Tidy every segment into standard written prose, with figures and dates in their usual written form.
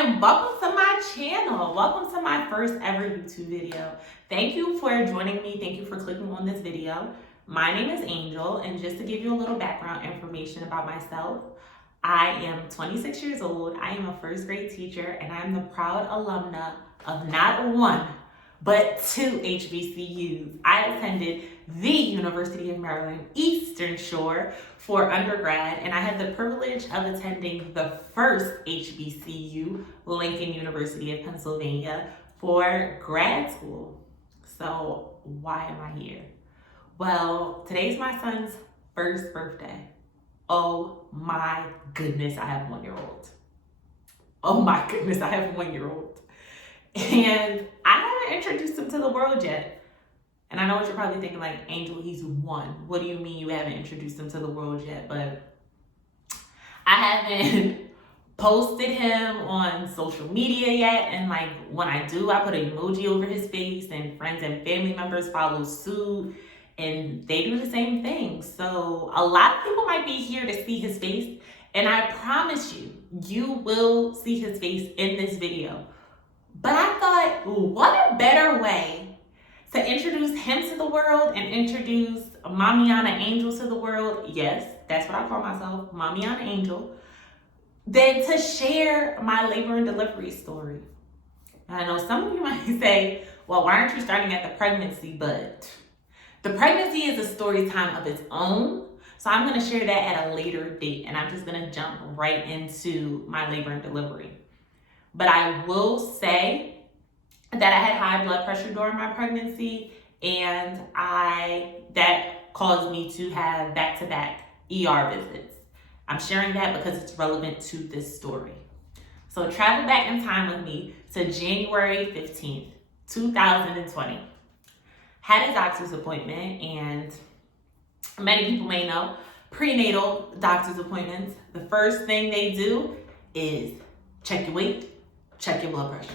and welcome to my channel. Welcome to my first ever YouTube video. Thank you for joining me. Thank you for clicking on this video. My name is Angel, and just to give you a little background information about myself, I am 26 years old. I am a first grade teacher, and I am the proud alumna of not one, but two HBCUs. I attended the University of Maryland Eastern Shore for undergrad, and I had the privilege of attending the first HBCU, Lincoln University of Pennsylvania, for grad school. So why am I here? Well, today's my son's first birthday. Oh my goodness, I have a 1-year-old. Oh my goodness, I have a 1-year-old. And I haven't introduced him to the world yet. And I know what you're probably thinking, like, Angel, he's 1. What do you mean you haven't introduced him to the world yet? But I haven't posted him on social media yet. And like, when I do, I put an emoji over his face, and friends and family members follow suit. And they do the same thing. So a lot of people might be here to see his face. And I promise you, you will see his face in this video. But I thought, what a better way to introduce him to the world and introduce Mamiana Angel to the world. Yes, that's what I call myself, Mamiana Angel. Than to share my labor and delivery story. I know some of you might say, well, why aren't you starting at the pregnancy? But the pregnancy is a story time of its own. So I'm going to share that at a later date. And I'm just going to jump right into my labor and delivery. But I will say that I had high blood pressure during my pregnancy, and that caused me to have back-to-back ER visits. I'm sharing that because it's relevant to this story. So travel back in time with me to January 15th, 2020. Had a doctor's appointment, and many people may know, prenatal doctor's appointments, the first thing they do is check your weight, check your blood pressure.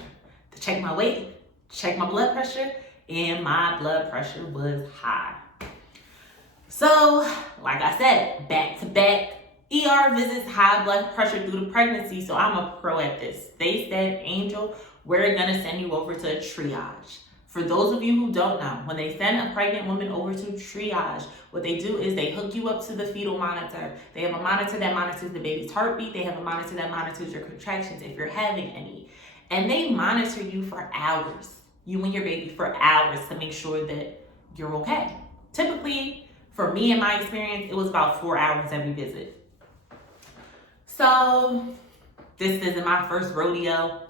To check my weight, check my blood pressure, and my blood pressure was high. So, like I said, back-to-back ER visits, high blood pressure due to pregnancy, so I'm a pro at this. They said, Angel, we're gonna send you over to triage. For those of you who don't know, when they send a pregnant woman over to triage, what they do is they hook you up to the fetal monitor. They have a monitor that monitors the baby's heartbeat. They have a monitor that monitors your contractions if you're having any. And they monitor you for hours, you and your baby for hours, to make sure that you're okay. Typically, for me in my experience, it was about 4 hours every visit. So this isn't my first rodeo.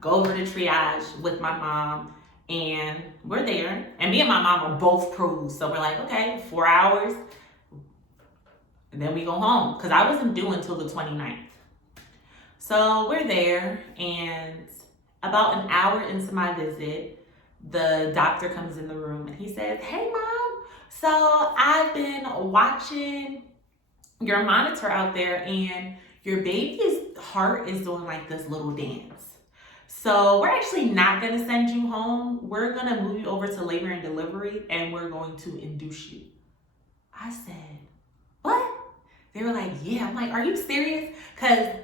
Go over to triage with my mom, and we're there. And me and my mom are both pros. So we're like, okay, 4 hours, and then we go home. Because I wasn't due until the 29th. So we're there, and about an hour into my visit, the doctor comes in the room and he says, hey mom, so I've been watching your monitor out there, and your baby's heart is doing like this little dance. So we're actually not gonna send you home. We're gonna move you over to labor and delivery, and we're going to induce you. I said, what? They were like, yeah. I'm like, are you serious? Because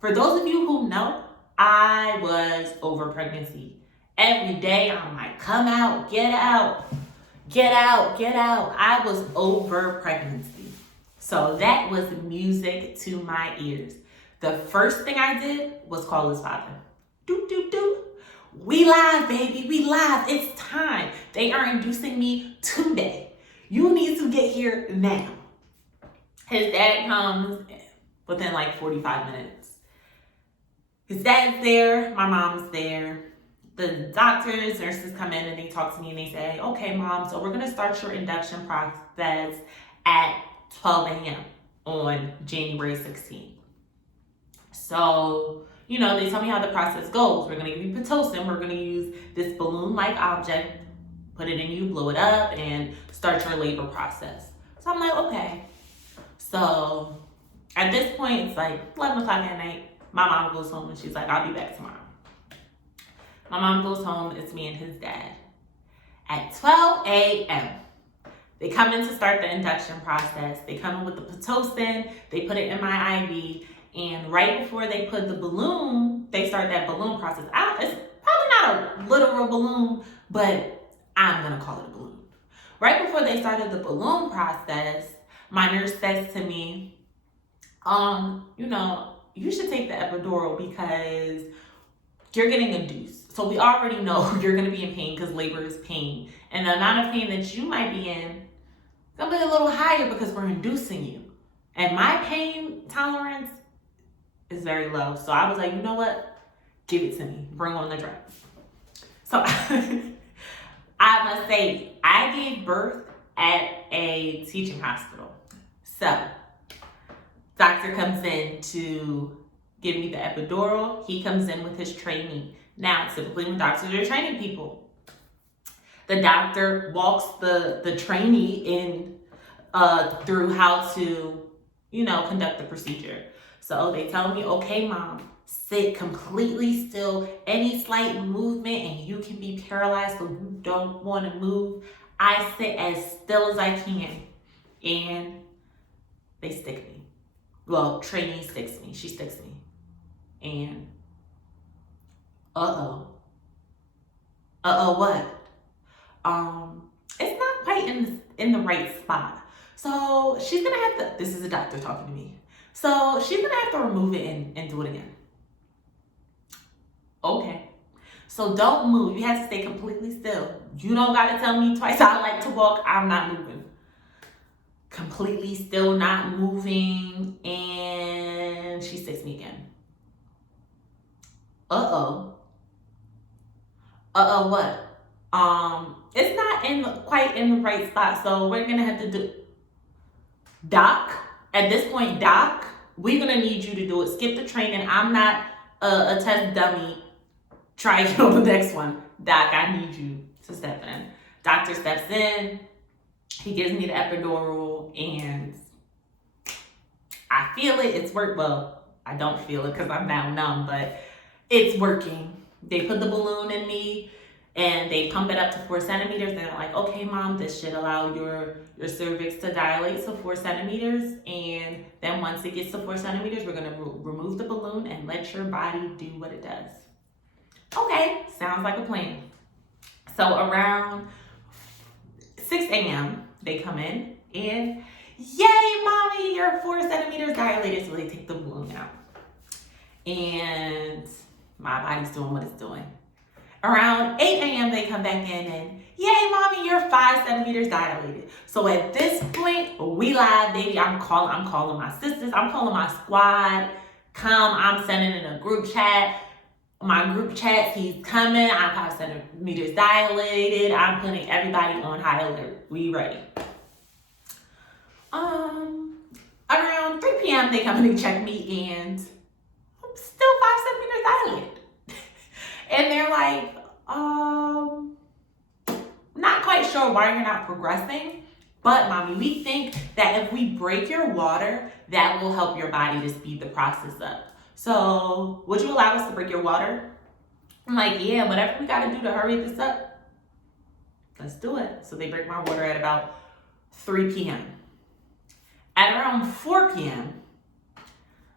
for those of you who know, I was over pregnancy. Every day I'm like, come out, get out, get out, get out. I was over pregnancy. So that was music to my ears. The first thing I did was call his father. Doop, doop, doop. We live, baby, we live. It's time. They are inducing me today. You need to get here now. His dad comes within like 45 minutes. His dad's there, my mom's there. The doctors, nurses come in and they talk to me and they say, okay, mom, so we're gonna start your induction process at 12 a.m. on January 16th. So, you know, they tell me how the process goes. We're gonna give you Pitocin. We're gonna use this balloon-like object, put it in you, blow it up, and start your labor process. So I'm like, okay. So at this point, it's like 11 o'clock at night. My mom goes home and she's like, I'll be back tomorrow. My mom goes home, it's me and his dad. At 12 a.m., they come in to start the induction process. They come in with the Pitocin, they put it in my IV, and right before they put the balloon they start that balloon process. It's probably not a literal balloon, but I'm gonna call it a balloon. Right before they started the balloon process, my nurse says to me, you should take the epidural because you're getting induced. So we already know you're gonna be in pain because labor is pain. And the amount of pain that you might be in is gonna be a little higher because we're inducing you. And my pain tolerance is very low. So I was like, you know what? Give it to me. Bring on the drugs. So I must say, I gave birth at a teaching hospital. So doctor comes in to give me the epidural. He comes in with his training. Now, typically when doctors are training people, the doctor walks the trainee in through how to, conduct the procedure. So they tell me, okay, mom, sit completely still. Any slight movement and you can be paralyzed, so you don't want to move. I sit as still as I can, and they stick me. Well, trainee sticks me. She sticks me. And what? It's not quite in the right spot. So she's gonna have to, this is a doctor talking to me. So she's gonna have to remove it and do it again. Okay. So don't move. You have to stay completely still. You don't gotta tell me twice I like to walk. I'm not moving. Completely still, not moving, and she sticks me again. What? It's not quite in the right spot, so we're gonna have to do. Doc, at this point, Doc, we're gonna need you to do it. Skip the training. I'm not a test dummy. Try it on the next one. Doc, I need you to step in. Doctor steps in. He gives me the epidural, and I feel it. It's work. Well, I don't feel it because I'm now numb, but it's working. They put the balloon in me, and they pump it up to 4 centimeters. They're like, okay, mom, this should allow your cervix to dilate to 4 centimeters. And then once it gets to 4 centimeters, we're going to remove the balloon and let your body do what it does. Okay, sounds like a plan. So around 6 a.m., they come in, and yay, mommy, you're 4 centimeters dilated. So they take the balloon out. And my body's doing what it's doing. Around 8 a.m., they come back in, and yay, mommy, you're 5 centimeters dilated. So at this point, we live, baby. I'm calling my sisters. I'm calling my squad. I'm sending in a group chat. My group chat, he's coming. I'm 5 centimeters dilated. I'm putting everybody on high alert. We ready. Around 3 p.m., they come in and check me, and I'm still 5 centimeters dilated. And they're like, not quite sure why you're not progressing, but mommy, we think that if we break your water, that will help your body to speed the process up. So would you allow us to break your water? I'm like, yeah, whatever we gotta do to hurry this up, let's do it. So they break my water at about 3 p.m. At around 4 p.m.,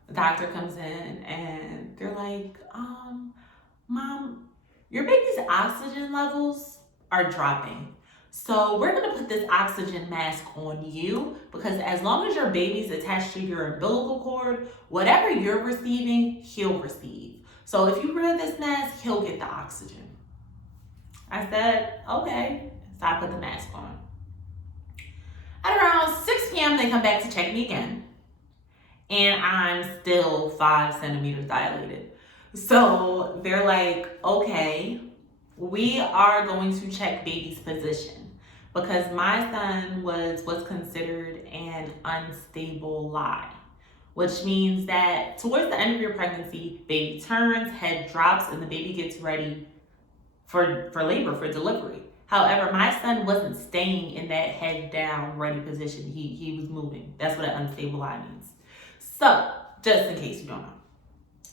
the doctor comes in and they're like, Mom, your baby's oxygen levels are dropping. So we're gonna put this oxygen mask on you because as long as your baby's attached to your umbilical cord, whatever you're receiving, he'll receive. So if you wear this mask, he'll get the oxygen. I said, okay. So I put the mask on. At around 6 p.m., they come back to check me again. And I'm still 5 centimeters dilated. So they're like, okay, we are going to check baby's position because my son was what's considered an unstable lie, which means that towards the end of your pregnancy, baby turns, head drops, and the baby gets ready for labor, for delivery. However, my son wasn't staying in that head down ready position. He was moving. That's what an unstable lie means. So just in case you don't know.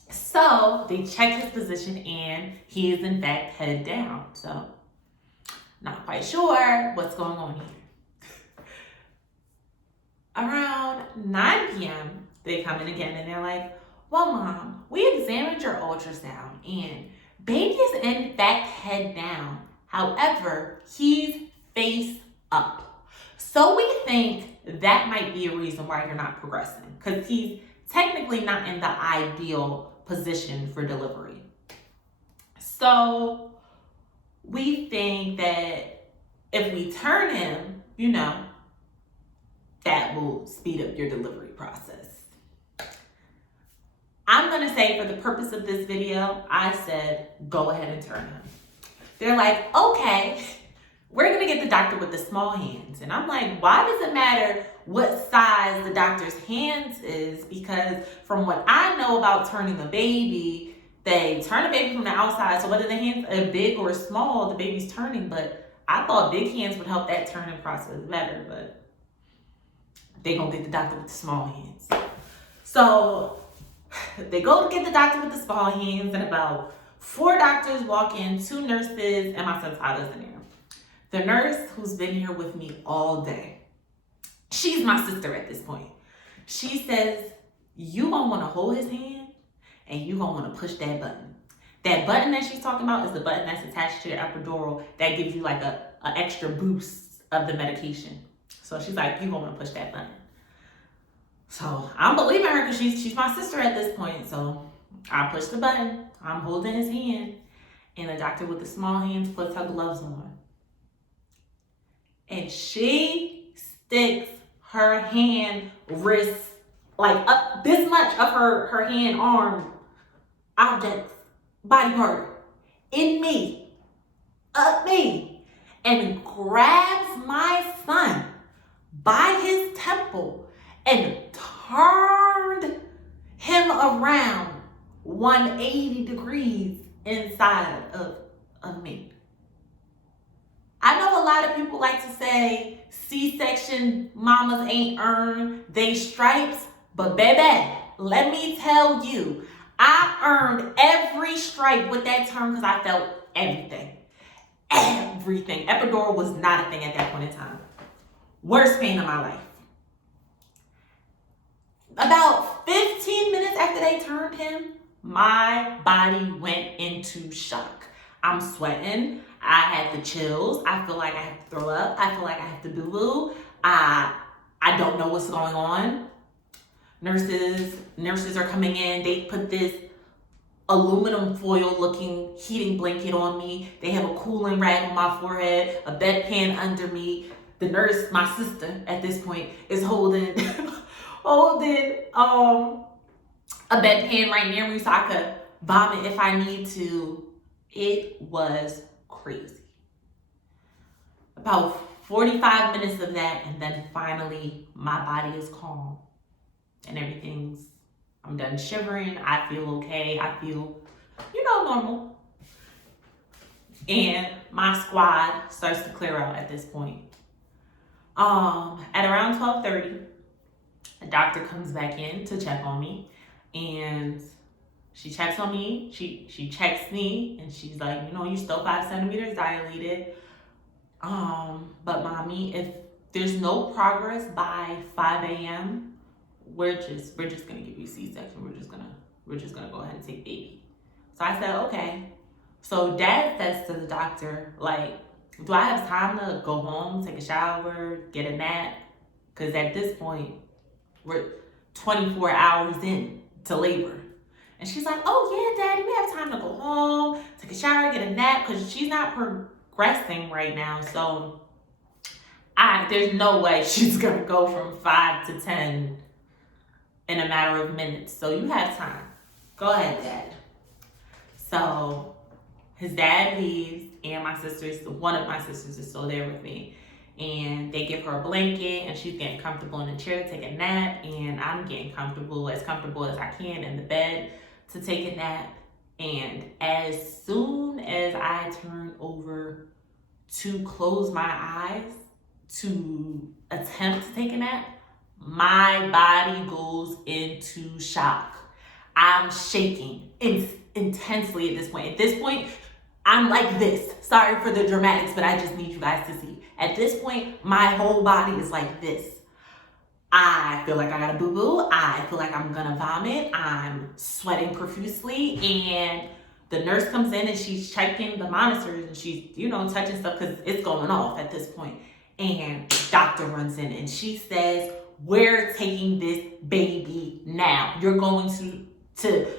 So they check his position and he is in fact head down. So not quite sure what's going on here. Around 9 p.m., they come in again and they're like, well, Mom, we examined your doctor ultrasound, and baby is in fact head down. However, he's face up. So we think that might be a reason why you're not progressing, because he's technically not in the ideal position for delivery. So we think that if we turn him, that will speed up your delivery process. I'm gonna say, for the purpose of this video, I said, go ahead and turn him. They're like, okay, we're gonna get the doctor with the small hands. And I'm like, why does it matter what size the doctor's hands is? Because from what I know about turning a baby, they turn a baby from the outside. So whether the hands are big or small, the baby's turning. But I thought big hands would help that turning process better, but they gonna get the doctor with the small hands. So they go to get the doctor with the small hands, and about 4 doctors walk in, 2 nurses, and my son Tyler's in there. The nurse, who's been here with me all day, she's my sister at this point. She says, you gonna wanna hold his hand, and you gonna wanna push that button. That button that she's talking about is the button that's attached to your epidural that gives you like a extra boost of the medication. So she's like, you gonna wanna push that button. So I'm believing her because she's my sister at this point. So I push the button, I'm holding his hand, and the doctor with the small hands puts her gloves on. And she sticks her hand, wrist, like up this much of her hand, arm, objects, body part, in me, up me, and grabs my son by his temple and turned him around 180 degrees inside of me. I know a lot of people like to say C-section mamas ain't earned they stripes, but baby, let me tell you, I earned every stripe with that turn because I felt everything. Everything. Epidural was not a thing at that point in time. Worst pain of my life. About 15 minutes after they turned him, my body went into shock. I'm sweating. I had the chills. I feel like I have to throw up. I feel like I have to boo-boo. I don't know what's going on. Nurses are coming in. They put this aluminum foil looking heating blanket on me. They have a cooling rag on my forehead, a bedpan under me. The nurse, my sister at this point, is holding a bedpan right near me so I could vomit if I need to. It was crazy. About 45 minutes of that, and then finally my body is calm and I'm done shivering. I feel okay. I feel, normal. And my squad starts to clear out at this point. At around 12:30, a doctor comes back in to check on me, and she checks on me, she checks me, and she's like, you still 5 centimeters dilated. But mommy, if there's no progress by 5 a.m., we're just gonna give you a C-section. We're just gonna go ahead and take baby. So I said, okay. So dad says to the doctor, like, do I have time to go home, take a shower, get a nap? Because at this point, we're 24 hours in to labor. And she's like, oh yeah, daddy, we have time to go home, take a shower, get a nap, because she's not progressing right now. So there's no way she's gonna go from 5 to 10 in a matter of minutes. So you have time. Go ahead, dad. So his dad leaves, and one of my sisters is still there with me. And they give her a blanket, and she's getting comfortable in the chair to take a nap, and I'm getting comfortable as I can in the bed to take a nap. And as soon as I turn over to close my eyes to attempt to take a nap, my body goes into shock. I'm shaking intensely at this point. At this point, I'm like this. Sorry for the dramatics, but I just need you guys to see. At this point, my whole body is like this. I feel like I got a boo-boo. I feel like I'm gonna vomit. I'm sweating profusely. And the nurse comes in and she's checking the monitors and she's, touching stuff because it's going off at this point. And doctor runs in and she says, we're taking this baby now. You're going to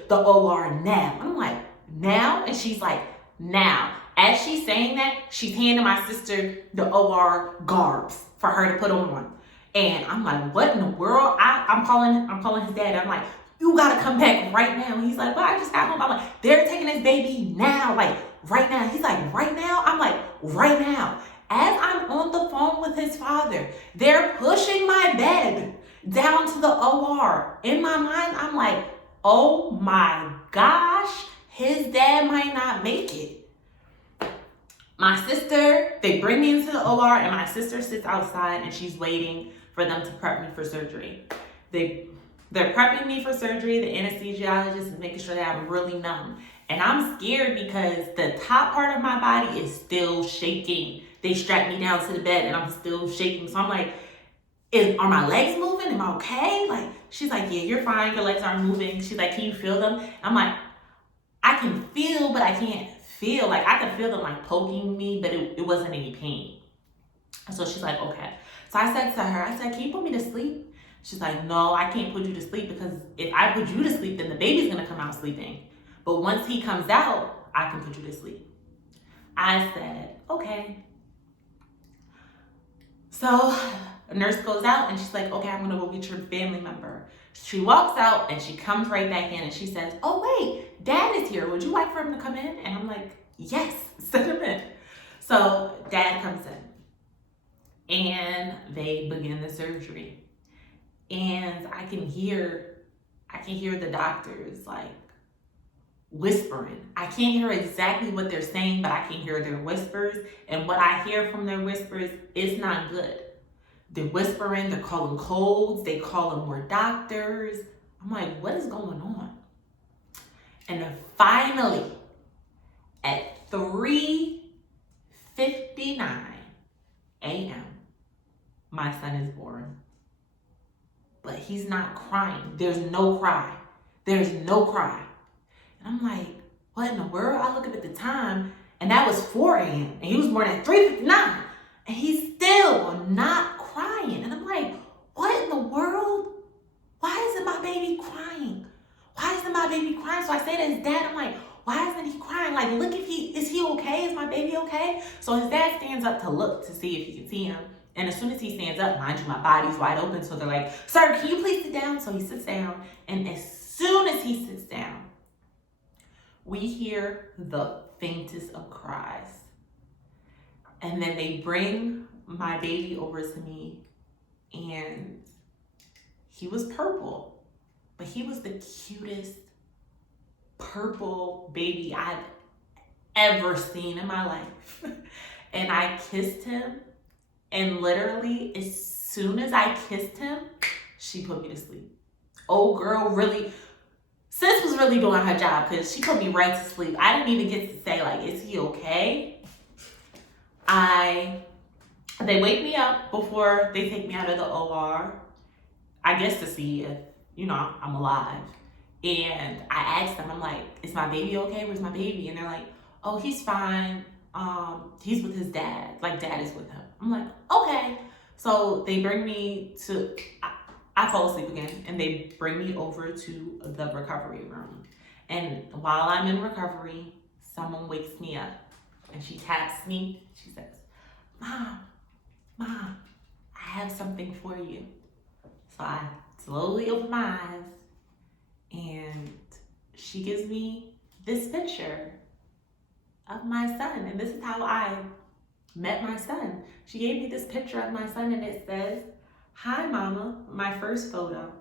the OR now. I'm like, now? And she's like, now. As she's saying that, she's handing my sister the OR garbs for her to put on. And I'm like, what in the world? I'm calling his dad. I'm like, you gotta come back right now. And he's like, well, I just got home. I'm like, they're taking this baby now, like right now. He's like, right now? I'm like, right now. As I'm on the phone with his father, they're pushing my bed down to the OR. In my mind, I'm like, oh my gosh, his dad might not make it. My sister, they bring me into the OR and my sister sits outside and she's waiting for them to prep me for surgery. They're prepping me for surgery. The anesthesiologist is making sure that I'm really numb. And I'm scared because the top part of my body is still shaking. They strap me down to the bed and I'm still shaking. So I'm like, are my legs moving? Am I okay? Like, she's like, yeah, you're fine. Your legs aren't moving. She's like, can you feel them? I'm like, I can feel, but I can't feel. Like, I could feel them like poking me, but it wasn't any pain. So she's like, okay. So I said to her, can you put me to sleep? She's like, no, I can't put you to sleep because if I put you to sleep, then the baby's gonna come out sleeping. But once he comes out, I can put you to sleep. I said, okay. So a nurse goes out and she's like, okay, I'm gonna go get your family member. She walks out and she comes right back in and she says, oh wait, dad is here. Would you like for him to come in? And I'm like, yes, send him in. So dad comes in and they begin the surgery. And I can hear the doctors like whispering. I can't hear exactly what they're saying, but I can hear their whispers. And what I hear from their whispers is not good. They're whispering, they're calling codes, they calling more doctors. I'm like, what is going on? And then finally, at 3:59 a.m., my son is born. But he's not crying. There's no cry. There's no cry. And I'm like, what in the world? I look up at the time, and that was 4 a.m. And he was born at 3:59. And he's still not crying. And I'm like, what in the world? Why isn't my baby crying? Why isn't my baby crying? So I say to his dad, I'm like, why isn't he crying? Like, look, is he okay? Is my baby okay? So his dad stands up to look to see if he can see him. And as soon as he stands up, mind you, my body's wide open. So they're like, sir, can you please sit down? So he sits down. And as soon as he sits down, we hear the faintest of cries. And then they bring my baby over to me. And he was purple. But he was the cutest purple baby I've ever seen in my life. And I kissed him. And literally, as soon as I kissed him, she put me to sleep. Old girl really, sis was really doing her job because she put me right to sleep. I didn't even get to say, like, is he okay? They wake me up before they take me out of the OR, I guess to see if, I'm alive. And I asked them, I'm like, is my baby okay? Where's my baby? And they're like, oh, he's fine. He's with his dad. Like, dad is with him. I'm like, okay. So they bring me to, I fall asleep again, and they bring me over to the recovery room. And while I'm in recovery, someone wakes me up, and she taps me. She says, Mom, I have something for you. So I slowly open my eyes, and she gives me this picture of my son. And this is how I met my son. She gave me this picture of my son, and it says, hi mama, my first photo.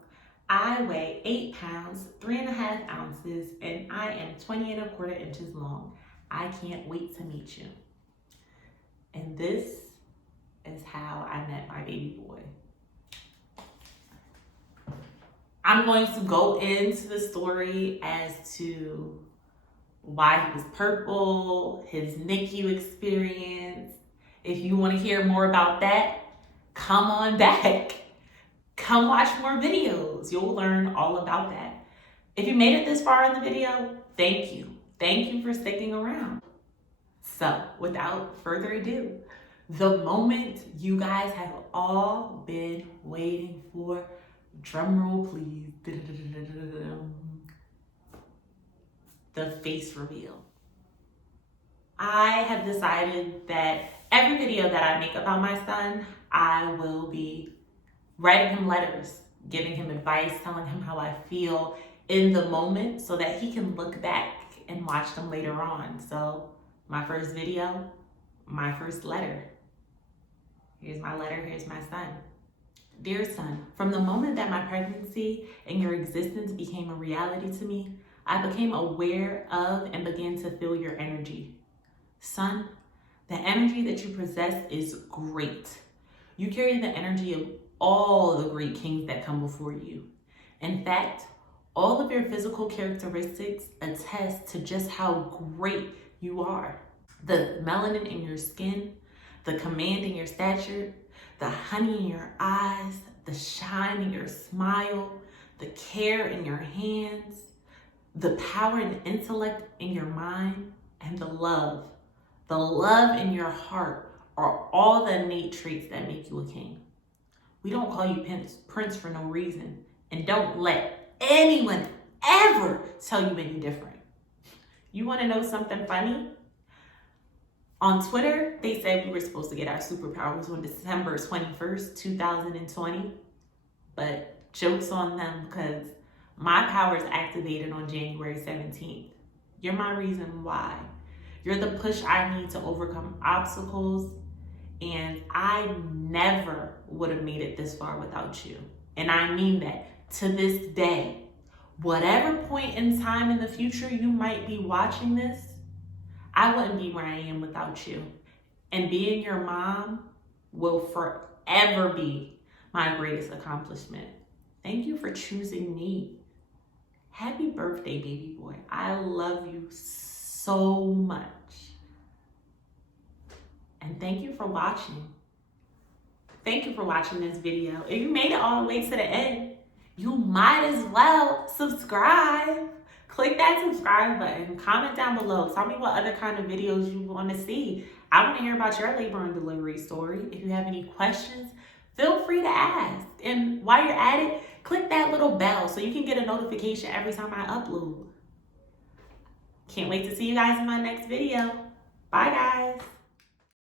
I weigh 8 pounds, 3.5 ounces, and I am 20.25 inches long. I can't wait to meet you. And this is how I met my baby boy. I'm going to go into the story as to why he was purple, his NICU experience. If you want to hear more about that, come on back. come watch more videos. You'll learn all about that. If you made it this far in the video, thank you. Thank you for sticking around. So without further ado, the moment you guys have all been waiting for, drum roll please, the face reveal. I have decided that every video that I make about my son, I will be writing him letters, giving him advice, telling him how I feel in the moment so that he can look back and watch them later on. So my first video, my first letter. Here's my letter, here's my son. Dear son, from the moment that my pregnancy and your existence became a reality to me, I became aware of and began to feel your energy. Son, the energy that you possess is great. You carry the energy of all the great kings that come before you. In fact, all of your physical characteristics attest to just how great you are. The melanin in your skin, the command in your stature, the honey in your eyes, the shine in your smile, the care in your hands, the power and intellect in your mind, and the love in your heart are all the innate traits that make you a king. We don't call you Prince for no reason, and don't let anyone ever tell you any different. You want to know something funny? On Twitter, they said we were supposed to get our superpowers on December 21st, 2020, but joke's on them because my powers activated on January 17th. You're my reason why. You're the push I need to overcome obstacles, and I never would have made it this far without you. And I mean that to this day. Whatever point in time in the future you might be watching this, I wouldn't be where I am without you. And being your mom will forever be my greatest accomplishment. Thank you for choosing me. Happy birthday, baby boy. I love you so much. And thank you for watching. Thank you for watching this video. If you made it all the way to the end, you might as well subscribe. Click that subscribe button. Comment down below. Tell me what other kind of videos you want to see. I want to hear about your labor and delivery story. If you have any questions, feel free to ask. And while you're at it, click that little bell so you can get a notification every time I upload. Can't wait to see you guys in my next video. Bye, guys.